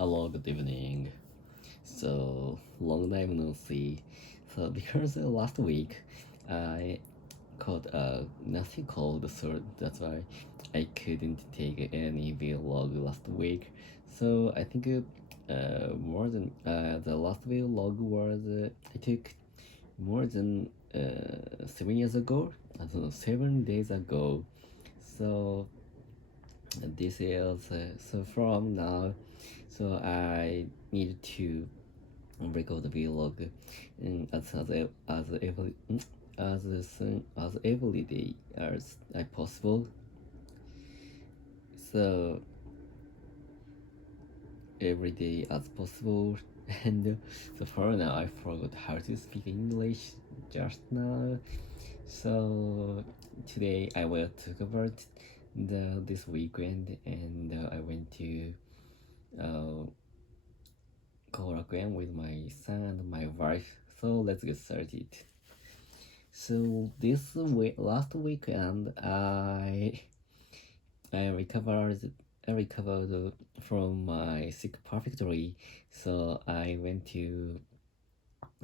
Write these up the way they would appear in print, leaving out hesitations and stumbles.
Hello, good evening. So, long time no see. So, because last week I caught nothing cold, so that's why I couldn't take any vlog last week. So, I think more than the last vlog was I took more than 7 years ago. I don't know, 7 days ago. So, this is so from now. So I need to record the vlog as soon as every day as I possible. So every day as possible. And so for now I forgot how to speak English just now. So today I will talk about this weekend, and I went to uh, Korakuen with my son and my wife. So let's get started. So last weekend, I recovered from my sick perfectly. So I went to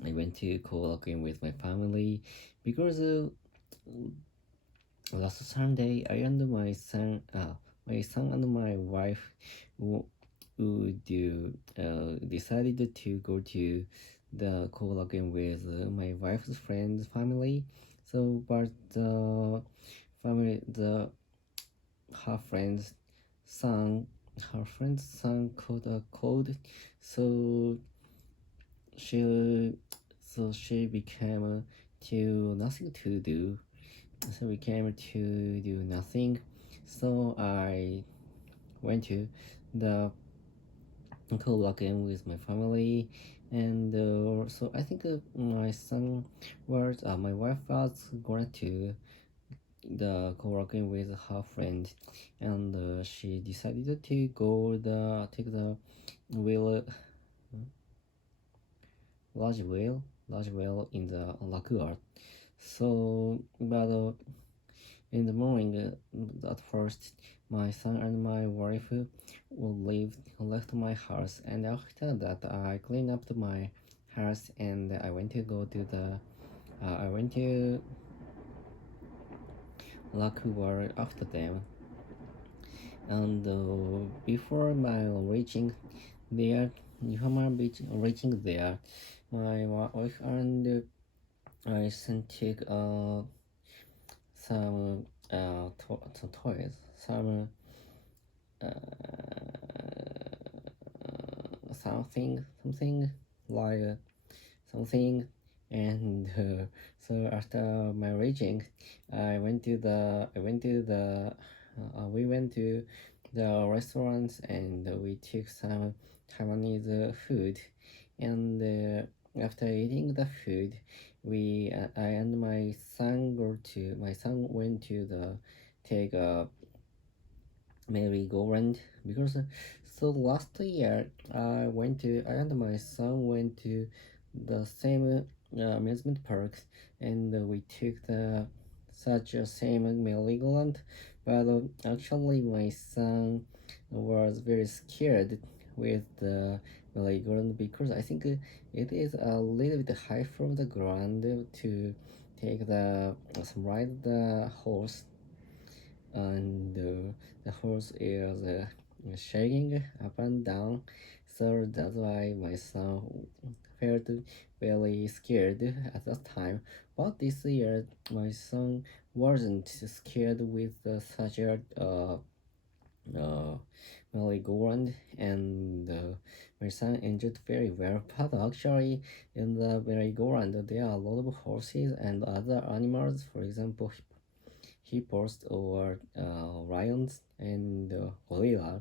Korakuen with my family because last Sunday I and my son and my wife would decided to go to the Korakuen with my wife's friend's family. So, but the her friend's son, caught a cold, so she she became to nothing to do. So we came to do nothing. So I went to the Korakuen with my family, and so I think my wife was going to the Korakuen with her friend, and she decided to take the wheel, large wheel in the lagoon. So, but in the morning, at first, my son and my wife left my house, and after that, I cleaned up my house, and I went to go to the I went to lagoon after them. And before my reaching there, my wife and I sent take some toys, uh, something like something, and so after my reaching, we went to the restaurants, and we took some Taiwanese food, and after eating the food, I and my son went to the take a merry-go-round because so last year I and my son went to the same amusement parks, and we took the such a same merry-go-round, but actually my son was very scared with the merry-go-round because I think it is a little bit high from the ground to take ride the horse, and the horse is shaking up and down. So that's why my son felt very scared at that time. But this year, my son wasn't scared with such a uh, merry-go-round, and my son enjoyed very well. But actually, in the merry-go-round, there are a lot of horses and other animals. For example, hippos or lions and gorilla,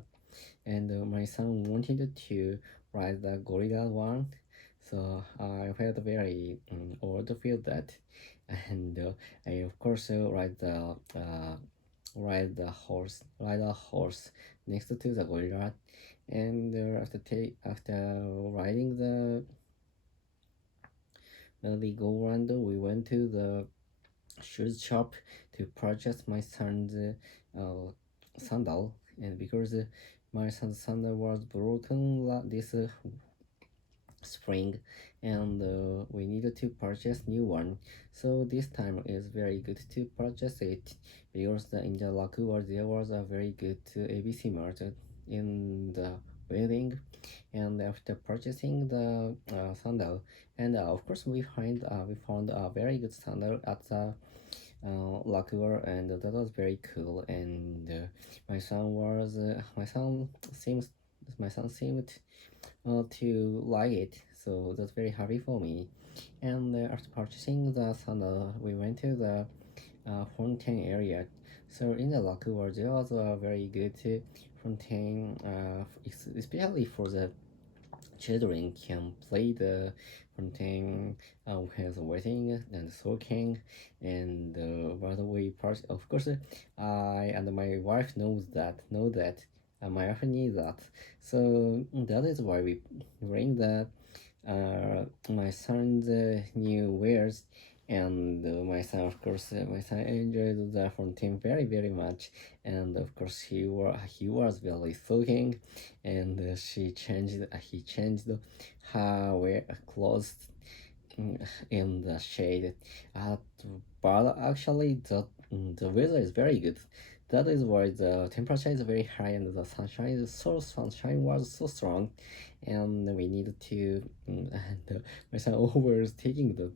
and my son wanted to ride the gorilla one, so I felt very odd to feel that, and I of course ride a horse next to the gorilla, and after riding the go round, we went to the shoes shop to purchase my son's sandal, and because my son's sandal was broken this spring, and we needed to purchase new one. So this time is very good to purchase it, because in the Lakuwa there was a very good ABC market in the building. And after purchasing the sandal, and of course we found a very good sandal at the Lakuwa, and that was very cool. And seems my son seemed to like it, so that's very happy for me. And after purchasing the sandal, we went to the fountain area. So in the Lakuwa there was a very good fountain, especially for the children can play the fountain with wetting and soaking. And by the way, part of course, I and my wife know that, and my wife knew that. So that is why we bring the my son's new wares. And my son enjoyed the fountain very very much. And of course he was very soaking. And he changed her wear clothes in the shade. uh, but actually the weather is very good. That is why the temperature is very high, and the sunshine was so strong. And we needed to and my son always taking the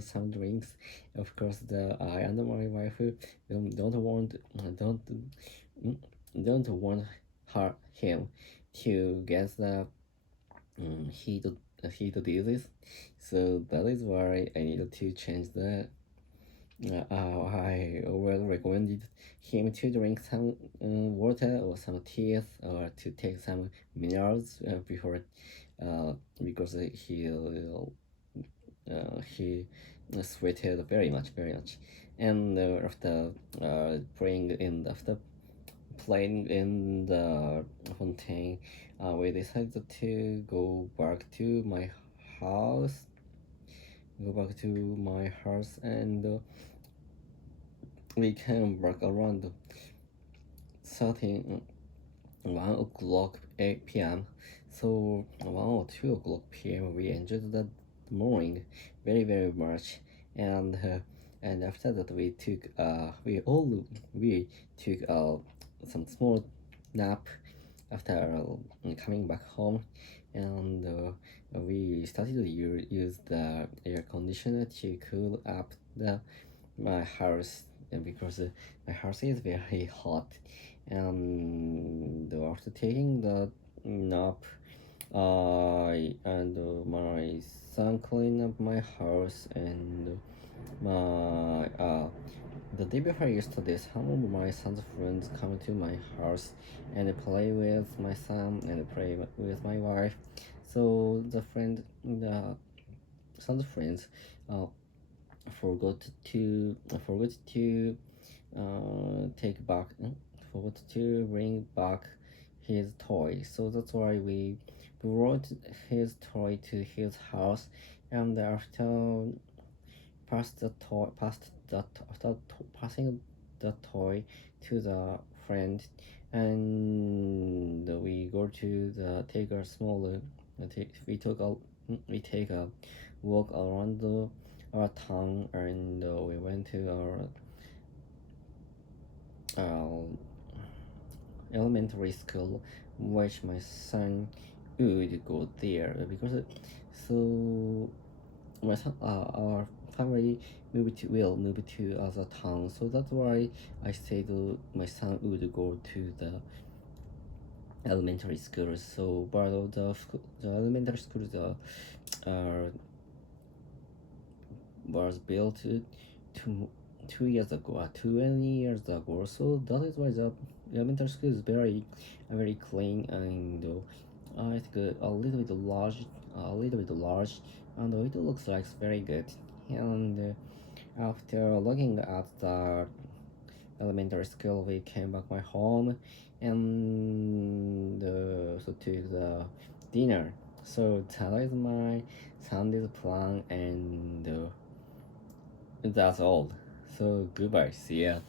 some drinks. Of course, the I and my wife don't want don't mm, don't want him to get the heat disease. So that is why I needed to change the I will recommended him to drink some water or some tea, or to take some minerals before, because he sweated very much, very much. And after playing in the fountain, we decided to house go back to my house. And we came back around 13 1 o'clock 8 p.m. So 1 or 2 o'clock p.m. we enjoyed that morning very very much. And after that we took some small nap after coming back home. And we started to use the air conditioner to cool up my house, because my house is very hot. And after taking the nap, I and my son cleaned up my house. And my the day before yesterday, some of my son's friends come to my house and play with my son and play with my wife. So the son's friends uh, forgot to take back forgot to bring back his toy. So that's why we brought his toy to his house. And after passing the toy to the friend, and we go to the take a small we take a walk around our town. And we went to our elementary school, which my son would go there, because so my son, our family move to other town. So that's why I said my son would go to the elementary school. So but the elementary school was built 2 years ago, 20 years ago. So that is why the elementary school is very clean. And I think a little bit large, and it looks like very good. And after looking at the elementary school, we came back my home. And so took the dinner. So that is my Sunday's plan. And that's all. So goodbye. See ya.